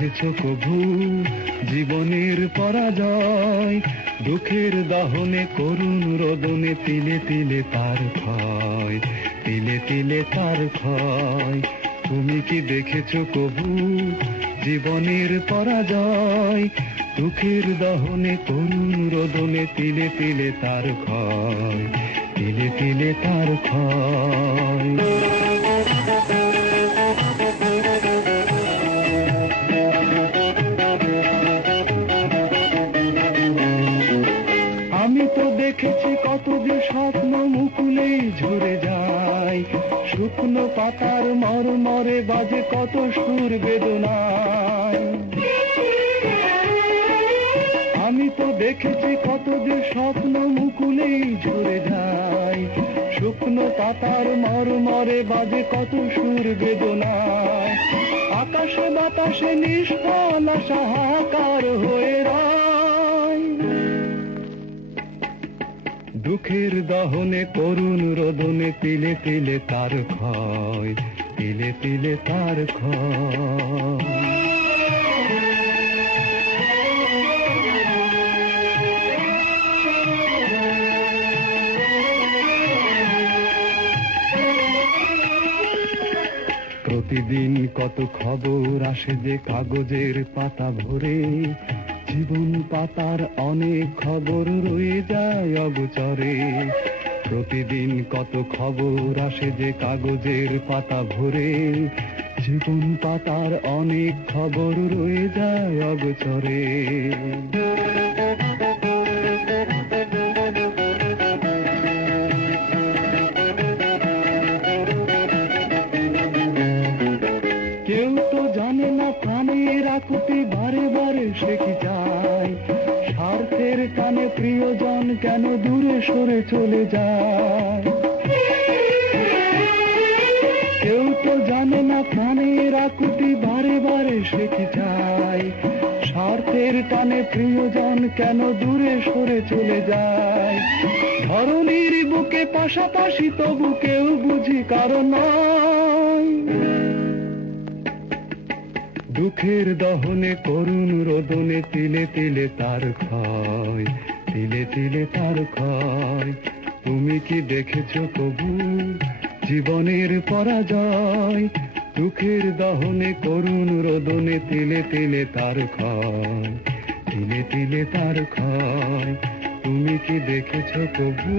দেখেছো কভু জীবনের পরাজয়? দুঃখের দহনে করুণ রোদনে তিলে তিলে তার ক্ষয়, তিলে তিলে তার ক্ষয়। তুমি কি দেখেছো কভু জীবনের পরাজয়? দুঃখের দহনে করুণ রোদনে তিলে তিলে তার ক্ষয়, তিলে তিলে তার ক্ষয়। আমি তো দেখেছি কত যে স্বপ্ন মুকুলেই ঝরে যায়, শুকনো পাতার মরমরে বাজে কত সুর বেদনায়। আমি তো দেখেছি কত যে স্বপ্ন মুকুলেই ঝরে যায়, শুকনো পাতার মরমরে বাজে কত সুর বেদনায়। আকাশে বাতাসে নিষ্ফল আশা হাহাকার হয়ে রয়, দুঃখের দহনে করুণ রোদনে তিলে তিলে তার ক্ষয়, তিলে তিলে তার ক্ষয়। প্রতিদিন কত খবর আসে যে কাগজের পাতা ভরে, জীবন পাতার অনেক খবর রয়ে যায় অগোচরে। প্রতিদিন কত খবর আসে যে কাগজের পাতা ভরে, জীবন পাতার অনেক খবর রয়ে যায় অগোচরে। কেউ তো জানে না প্রাণের আকুতি বারে বারে সে কি যায়, স্বার্থের টানে প্রিয়জন কেন দূরে সরে চলে যায়। কেউ তো জানে না প্রাণের আকুতি বারে বারে সে কি যায়, স্বার্থের টানে প্রিয়জন কেন দূরে সরে চলে যায়। ধরণীর বুকে পাশাপাশি তবু কেউ বুঝি কারণ নয়, দুঃখের দহনে করুণ রোদনে তিলে তিলে তার ক্ষয়, তিলে তিলে তার ক্ষয়। তুমি কি দেখেছো কভু জীবনের পরাজয়? দুঃখের দহনে করুণ রোদনে তিলে তিলে তার ক্ষয়, তিলে তিলে তার ক্ষয়। তুমি কি দেখেছো কভু?